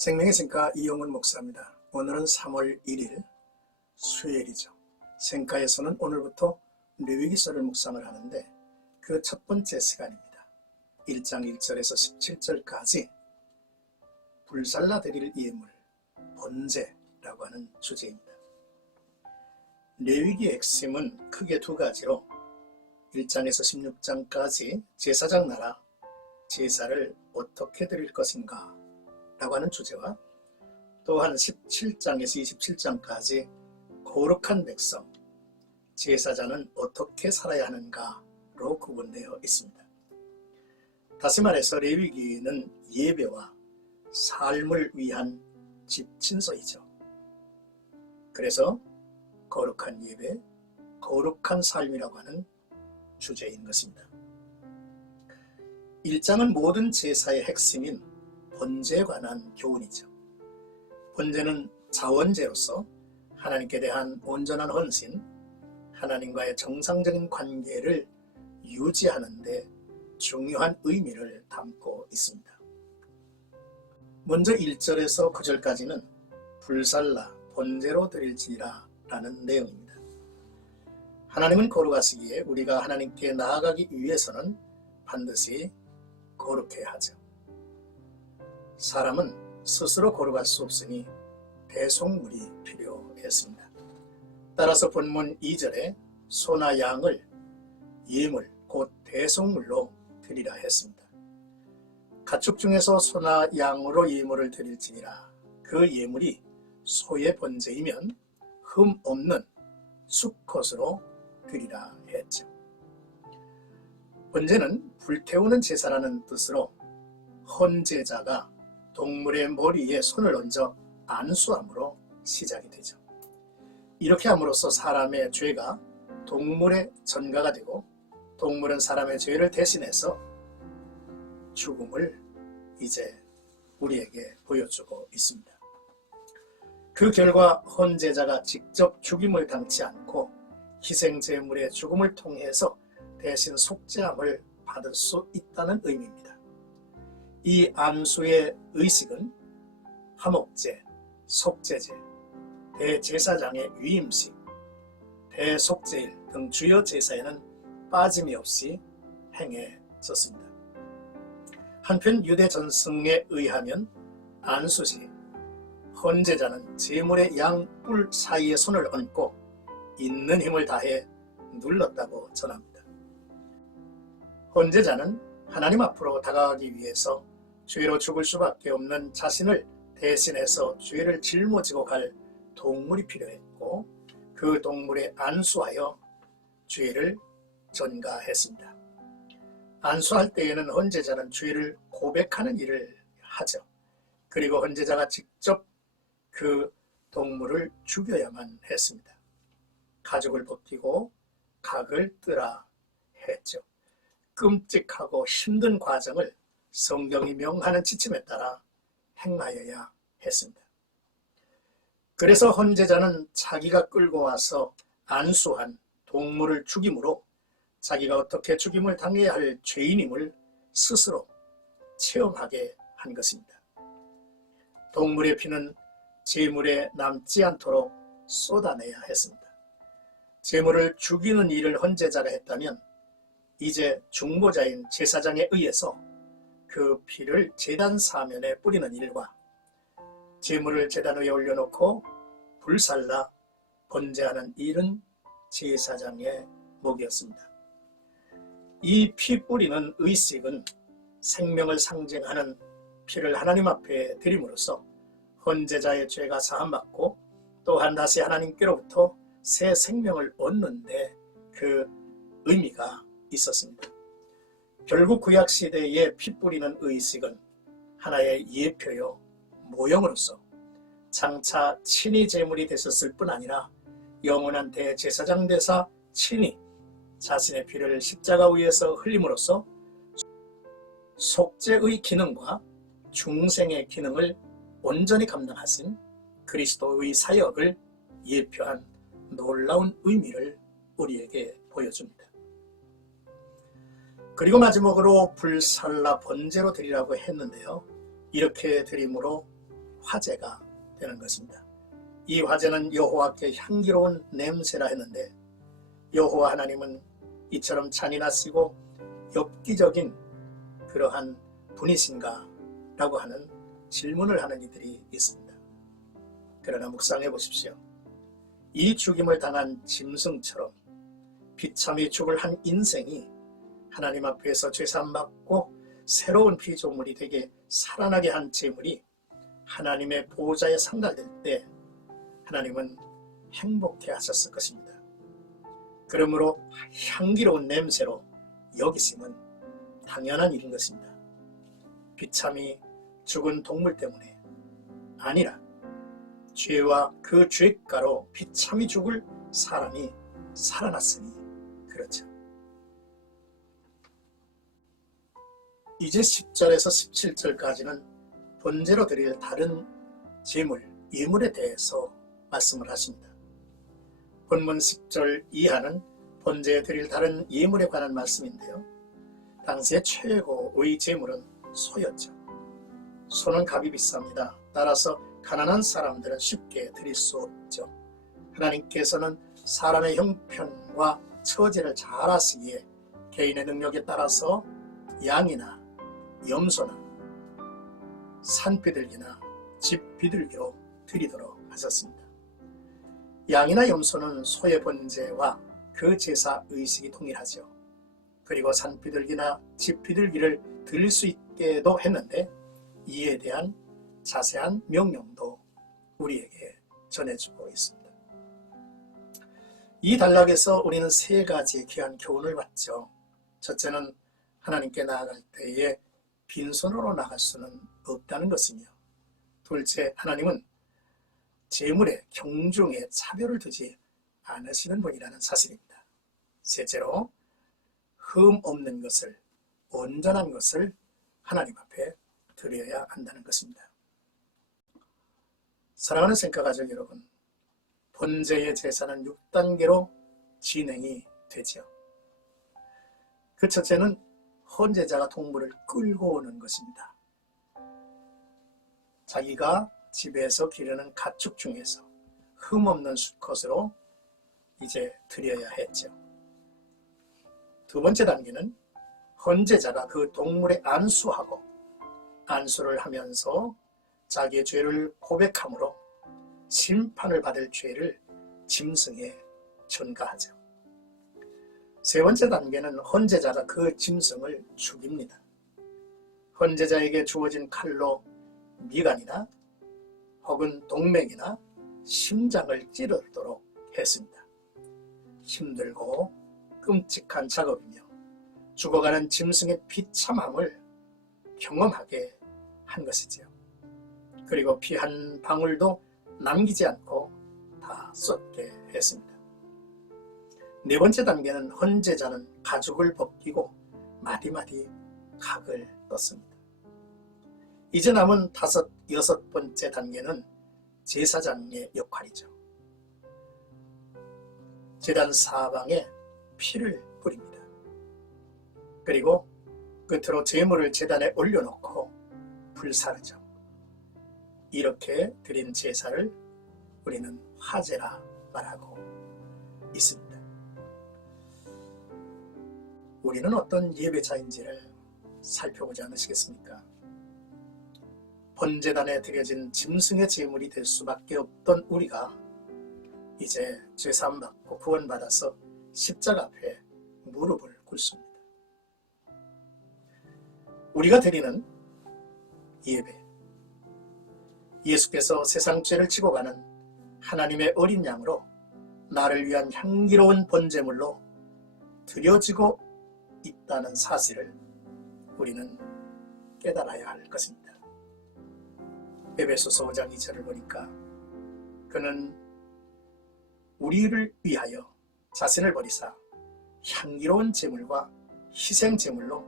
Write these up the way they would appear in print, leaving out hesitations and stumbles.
생명의 생가 이용훈 목사입니다. 오늘은 3월 1일 수요일이죠. 생가에서는 오늘부터 레위기서를 묵상을 하는데 그 첫 번째 시간입니다. 1장 1절에서 17절까지 불살라 드릴 예물, 번제라고 하는 주제입니다. 레위기의 핵심은 크게 두 가지로 1장에서 16장까지 제사장 나라 제사를 어떻게 드릴 것인가 라고 하는 주제와 또한 17장에서 27장까지 거룩한 백성, 제사장은 어떻게 살아야 하는가로 구분되어 있습니다. 다시 말해서 레위기는 예배와 삶을 위한 집진서이죠. 그래서 거룩한 예배, 거룩한 삶이라고 하는 주제인 것입니다. 1장은 모든 제사의 핵심인 번제에 관한 교훈이죠. 번제는 자원제로서 하나님께 대한 온전한 헌신, 하나님과의 정상적인 관계를 유지하는 데 중요한 의미를 담고 있습니다. 먼저 1절에서 9절까지는 불살라 번제로 드릴지니라 라는 내용입니다. 하나님은 거룩하시기에 우리가 하나님께 나아가기 위해서는 반드시 거룩해야 하죠. 사람은 스스로 거룩할 수 없으니 대속물이 필요했습니다. 따라서 본문 2절에 소나 양을 예물, 곧 대속물로 드리라 했습니다. 가축 중에서 소나 양으로 예물을 드릴지니라. 그 예물이 소의 번제이면 흠 없는 수컷으로 드리라 했죠. 번제는 불태우는 제사라는 뜻으로 헌제자가 동물의 머리에 손을 얹어 안수함으로 시작이 되죠. 이렇게 함으로써 사람의 죄가 동물의 전가가 되고 동물은 사람의 죄를 대신해서 죽음을 이제 우리에게 보여주고 있습니다. 그 결과 헌제자가 직접 죽임을 당치 않고 희생제물의 죽음을 통해서 대신 속죄함을 받을 수 있다는 의미입니다. 이 안수의 의식은 화목제, 속죄제, 대제사장의 위임식, 대속제일 등 주요 제사에는 빠짐이 없이 행해졌습니다. 한편 유대 전승에 의하면 안수 시 헌제자는 제물의 양뿔 사이에 손을 얹고 있는 힘을 다해 눌렀다고 전합니다. 헌제자는 하나님 앞으로 다가가기 위해서 죄로 죽을 수밖에 없는 자신을 대신해서 죄를 짊어지고 갈 동물이 필요했고 그 동물에 안수하여 죄를 전가했습니다. 안수할 때에는 헌제자는 죄를 고백하는 일을 하죠. 그리고 헌제자가 직접 그 동물을 죽여야만 했습니다. 가죽을 벗기고 각을 뜨라 했죠. 끔찍하고 힘든 과정을 성경이 명하는 지침에 따라 행하여야 했습니다. 그래서 헌제자는 자기가 끌고 와서 안수한 동물을 죽임으로 자기가 어떻게 죽임을 당해야 할 죄인임을 스스로 체험하게 한 것입니다. 동물의 피는 제물에 남지 않도록 쏟아내야 했습니다. 제물을 죽이는 일을 헌제자가 했다면 이제 중보자인 제사장에 의해서 그 피를 제단 사면에 뿌리는 일과 제물을 제단 위에 올려놓고 불살라 번제하는 일은 제사장의 몫이었습니다. 이 피 뿌리는 의식은 생명을 상징하는 피를 하나님 앞에 드림으로써 헌제자의 죄가 사함받고 또한 다시 하나님께로부터 새 생명을 얻는 데 그 의미가 있었습니다. 결국 구약시대의 피 뿌리는 의식은 하나의 예표요 모형으로서 장차 친히 제물이 됐었을 뿐 아니라 영원한 대제사장 되사 친히 자신의 피를 십자가 위에서 흘림으로써 속죄의 기능과 중생의 기능을 온전히 감당하신 그리스도의 사역을 예표한 놀라운 의미를 우리에게 보여줍니다. 그리고 마지막으로 불살라 번제로 드리라고 했는데요. 이렇게 드림으로 화제가 되는 것입니다. 이 화제는 여호와께 향기로운 냄새라 했는데 여호와 하나님은 이처럼 잔인하시고 엽기적인 그러한 분이신가? 라고 하는 질문을 하는 이들이 있습니다. 그러나 묵상해 보십시오. 이 죽임을 당한 짐승처럼 비참히 죽을 한 인생이 하나님 앞에서 죄사함받고 새로운 피조물이 되게 살아나게 한 제물이 하나님의 보호자에 상달될 때 하나님은 행복해 하셨을 것입니다. 그러므로 향기로운 냄새로 여기심은 당연한 일인 것입니다. 비참히 죽은 동물 때문에 아니라 죄와 그 죄가로 비참히 죽을 사람이 살아났으니 그렇죠. 이제 10절에서 17절까지는 번제로 드릴 다른 제물, 예물에 대해서 말씀을 하십니다. 본문 10절 이하는 번제에 드릴 다른 예물에 관한 말씀인데요. 당시의 최고의 제물은 소였죠. 소는 값이 비쌉니다. 따라서 가난한 사람들은 쉽게 드릴 수 없죠. 하나님께서는 사람의 형편과 처지를 잘 아시기에 개인의 능력에 따라서 양이나 염소나 산비둘기나 집비둘기로 드리도록 하셨습니다. 양이나 염소는 소의 번제와 그 제사 의식이 동일하죠. 그리고 산비둘기나 집비둘기를 드릴 수 있게도 했는데 이에 대한 자세한 명령도 우리에게 전해주고 있습니다. 이 단락에서 우리는 세 가지 귀한 교훈을 받죠. 첫째는 하나님께 나아갈 때에 빈손으로 나갈 수는 없다는 것이며, 둘째, 하나님은 재물의 경중에 차별을 두지 않으시는 분이라는 사실입니다. 셋째로 흠 없는 것을, 온전한 것을 하나님 앞에 드려야 한다는 것입니다. 사랑하는 생가가족 여러분, 번제의 제사는 6단계로 진행이 되죠. 그 첫째는 헌제자가 동물을 끌고 오는 것입니다. 자기가 집에서 기르는 가축 중에서 흠없는 수컷으로 이제 드려야 했죠. 두 번째 단계는 헌제자가 그 동물에 안수하고 안수를 하면서 자기의 죄를 고백함으로 심판을 받을 죄를 짐승에 전가하죠. 세 번째 단계는 헌제자가 그 짐승을 죽입니다. 헌제자에게 주어진 칼로 미간이나 혹은 동맥이나 심장을 찌르도록 했습니다. 힘들고 끔찍한 작업이며 죽어가는 짐승의 비참함을 경험하게 한 것이지요. 그리고 피 한 방울도 남기지 않고 다 쏟게 했습니다. 네 번째 단계는 헌제자는 가죽을 벗기고 마디마디 각을 떴습니다. 이제 남은 여섯 번째 단계는 제사장의 역할이죠. 제단 사방에 피를 뿌립니다. 그리고 끝으로 제물을 제단에 올려놓고 불사르죠. 이렇게 드린 제사를 우리는 화제라 말하고 있습니다. 우리는 어떤 예배자인지를 살펴보지 않으시겠습니까? 번제단에 드려진 짐승의 제물이 될 수밖에 없던 우리가 이제 죄사함 받고 구원받아서 십자가 앞에 무릎을 꿇습니다. 우리가 드리는 예배, 예수께서 세상 죄를 지고 가는 하나님의 어린 양으로 나를 위한 향기로운 번제물로 드려지고 있다는 사실을 우리는 깨달아야 할 것입니다. 에베소서 5장 2절을 보니까 그는 우리를 위하여 자신을 버리사 향기로운 제물과 희생 제물로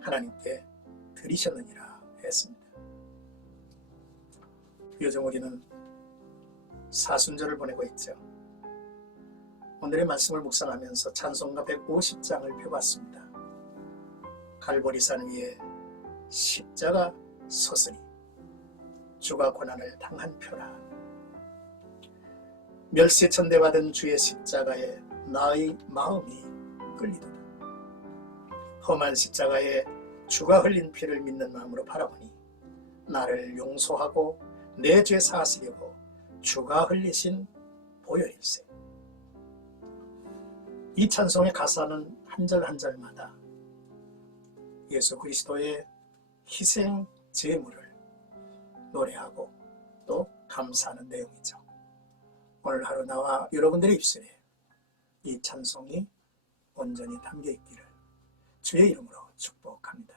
하나님께 드리셨느니라 했습니다. 요즘 우리는 사순절을 보내고 있죠. 오늘의 말씀을 묵상하면서 찬송가 150장을 펴봤습니다. 갈보리산 위에 십자가 섰으니 주가 고난을 당한 표라. 멸시천대받은 주의 십자가에 나의 마음이 끌리도다. 험한 십자가에 주가 흘린 피를 믿는 마음으로 바라보니 나를 용서하고 내 죄 사하시려고 주가 흘리신 보혈일세. 이 찬송의 가사는 한 절 한 절마다 예수 그리스도의 희생 제물을 노래하고 또 감사하는 내용이죠. 오늘 하루 나와 여러분들의 입술에 이 찬송이 온전히 담겨 있기를 주의 이름으로 축복합니다.